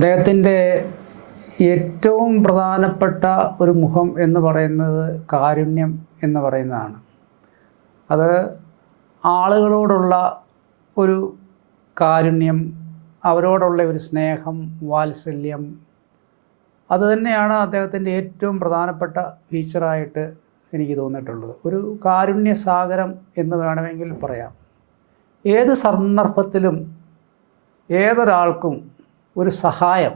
അദ്ദേഹത്തിൻ്റെ ഏറ്റവും പ്രധാനപ്പെട്ട ഒരു മുഖം എന്ന് പറയുന്നത് കാരുണ്യം എന്ന് പറയുന്നതാണ്. അത് ആളുകളോടുള്ള ഒരു കാരുണ്യം, അവരോടുള്ള ഒരു സ്നേഹം, വാത്സല്യം, അതുതന്നെയാണ് അദ്ദേഹത്തിൻ്റെ ഏറ്റവും പ്രധാനപ്പെട്ട ഫീച്ചറായിട്ട് എനിക്ക് തോന്നിയിട്ടുള്ളത്. ഒരു കാരുണ്യസാഗരം എന്ന് വേണമെങ്കിൽ പറയാം. ഏത് സന്ദർഭത്തിലും ഏതൊരാൾക്കും ഒരു സഹായം,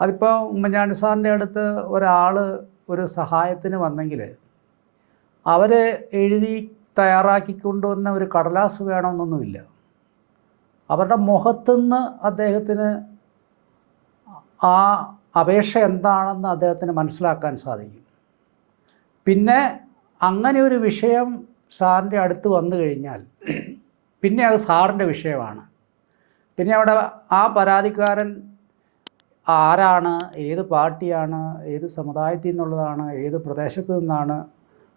അതിപ്പോൾ ഉമ്മൻചാണ്ടി സാറിൻ്റെ അടുത്ത് ഒരാൾ ഒരു സഹായത്തിന് വന്നെങ്കിൽ അവർ എഴുതി തയ്യാറാക്കിക്കൊണ്ടുവന്ന ഒരു കടലാസ് വേണമെന്നൊന്നുമില്ല. അവരുടെ മുഖത്തുനിന്ന് അദ്ദേഹത്തിന് ആ അപേക്ഷ എന്താണെന്ന് അദ്ദേഹത്തിന് മനസ്സിലാക്കാൻ സാധിക്കും. പിന്നെ അങ്ങനെ ഒരു വിഷയം സാറിൻ്റെ അടുത്ത് വന്നു കഴിഞ്ഞാൽ പിന്നെ അത് സാറിൻ്റെ വിഷയമാണ്. പിന്നെ അവിടെ ആ പരാതിക്കാരൻ ആരാണ്, ഏത് പാർട്ടിയാണ്, ഏത് സമുദായത്തിൽ നിന്നുള്ളതാണ്, ഏത് പ്രദേശത്തു നിന്നാണ്,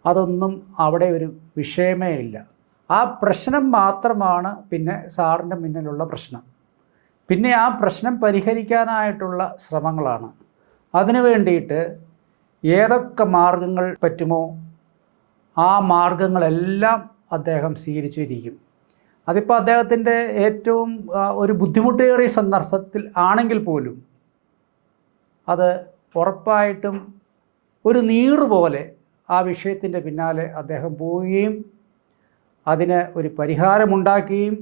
അതൊന്നും അവിടെ ഒരു വിഷയമേ ഇല്ല. ആ പ്രശ്നം മാത്രമാണ് പിന്നെ സാറിൻ്റെ മുന്നിലുള്ള പ്രശ്നം. പിന്നെ ആ പ്രശ്നം പരിഹരിക്കാനായിട്ടുള്ള ശ്രമങ്ങളാണ്. അതിനു വേണ്ടിയിട്ട് ഏതൊക്കെ മാർഗങ്ങൾ പറ്റുമോ ആ മാർഗങ്ങളെല്ലാം അദ്ദേഹം സ്വീകരിച്ചിരിക്കും. അതിപ്പോൾ അദ്ദേഹത്തിൻ്റെ ഏറ്റവും ഒരു ബുദ്ധിമുട്ടേറിയ സന്ദർഭത്തിൽ ആണെങ്കിൽ പോലും അത് ഉറപ്പായിട്ടും ഒരു നീറുപോലെ ആ വിഷയത്തിൻ്റെ പിന്നാലെ അദ്ദേഹം പോവുകയും അതിന് ഒരു പരിഹാരമുണ്ടാക്കുകയും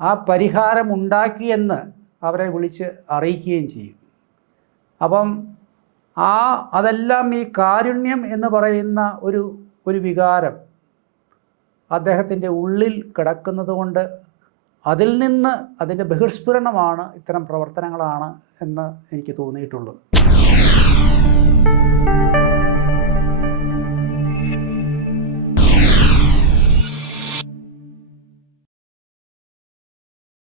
ആ പരിഹാരമുണ്ടാക്കിയെന്ന് അവരെ വിളിച്ച് അറിയിക്കുകയും ചെയ്യും. അപ്പം അതെല്ലാം ഈ കാരുണ്യം എന്ന് പറയുന്ന ഒരു വികാരം അദ്ദേഹത്തിൻ്റെ ഉള്ളിൽ കിടക്കുന്നത് കൊണ്ട് അതിൽ നിന്ന് അതിൻ്റെ ബഹിർസ്ഫുരണമാണ് ഇത്തരം പ്രവർത്തനങ്ങളാണ് എന്ന് എനിക്ക് തോന്നിയിട്ടുള്ളത്.